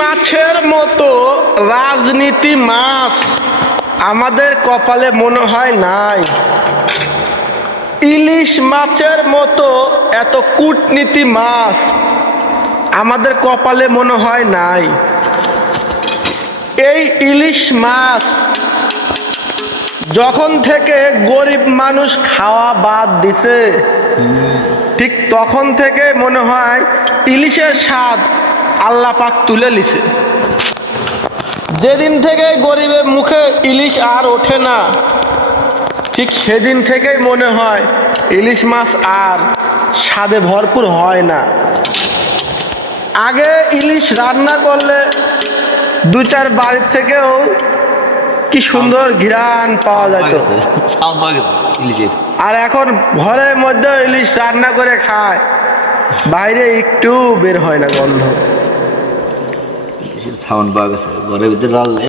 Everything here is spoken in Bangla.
মাছের মতো রাজনীতি মাছ আমাদের কপালে মনে হয় নাই। ইলিশ মাছের মতো এত কূটনীতি মাছ আমাদের কপালে মনে হয় নাই। এই ইলিশ মাছ যখন থেকে গরিব মানুষ খাওয়া বাদ দিছে, ঠিক তখন থেকে মনে হয় ইলিশের স্বাদ আল্লাহ পাক তুলে লিছে। যেদিন থেকে গরিবের মুখে ইলিশ আর ওঠে না, ঠিক সেদিন থেকেই মনে হয় ইলিশ মাছ আর স্বাদে ভরপুর হয় না। আগে ইলিশ রান্না করলে দু চার বাড়ির থেকেও কি সুন্দর ঘ্রাণ পাওয়া যেত, আর এখন ঘরের মধ্যে ইলিশ রান্না করে খায়, বাইরে একটু বের হয় না গন্ধ। সাউন্ড পাওয়া গেছে ঘরের ভিতরে রান্না।